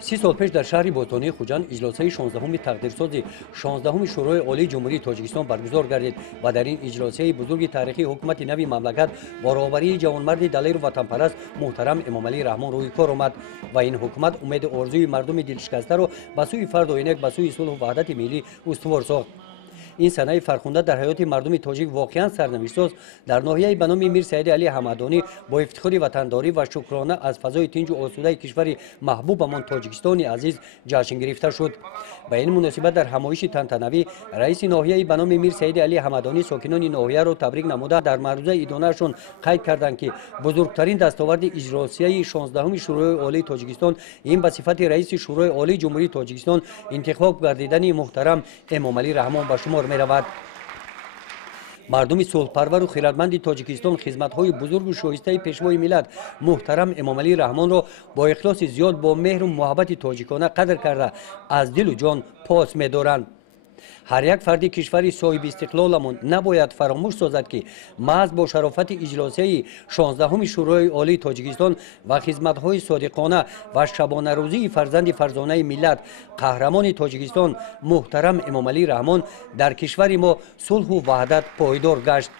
30 سال پیش در شهر بوستانی خوجند اجلاس‌های 16 تقدیرسازی 16 شورای عالی جمهوری تاجیکستان برگزار گردید و در این اجلاس‌های بزرگ تاریخی حکومت نوی مملکت با رهبری جوانمرد دلیر وطنپرست محترم امامعلی رحمان روی کار آمد و این حکومت امید آرزوی مردم دلشکسته را به سوی فرد و اینک به سوی صلح و وحدت ملی استوار ساخت. این صحنه فرخنده در حیات مردم تاجیک واقعا سرنوشت‌ساز در ناحیه به نام میر سید علی حمدانی با افتخار وطنداری و شکرانه از فضای تنج و آسوده کشور محبوبمان تاجیکستان عزیز جشن گرفته شد. به این مناسبت در همایش تنتنوی رئیس ناحیه به نام میر سید علی حمدانی ساکنان ناحیه را تبریک نموده در معروضه ادانهشان قید کردند که بزرگترین دستاورد اجراسیه 16 شورای عالی تاجیکستان این به صفت رئیس شورای عالی جمهوری تاجیکستان انتخاب گردیدن محترم امامعلی رحمان به شمار می رود. مردم صلح‌پرور و خیرتمند تاجیکستان خدمت‌های بزرگ و شایسته پیشوای ملت محترم امامعلی رحمان را با اخلاص زیاد با مهر و محبت تاجیکانه قدر کرده از دل و جان پاس می‌دارند. هر یک فردی کشور صاحب استقلالمان نباید فراموش سازد که محض با شرافت اجلاسیه 16 شورای عالی تاجیکستان و خدمت‌های صادقانه و شبانه روزی فرزانه ملت قهرمان تاجیکستان محترم امامعلی رحمان در کشور ما صلح و وحدت پایدار گشت.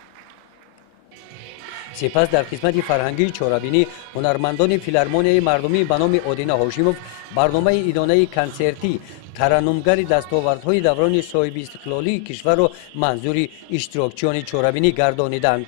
سپس در قسمت فرهنگی چاره‌بینی هنرمندان فیلارمونیای مردمی به نام آدینه هاشیموف برنامه ادانه کنسرتی ترنمگر دستاوردهای دوران صاحب استقلالی کشور را منظور اشتراکچیان چاره‌بینی گردانیدند.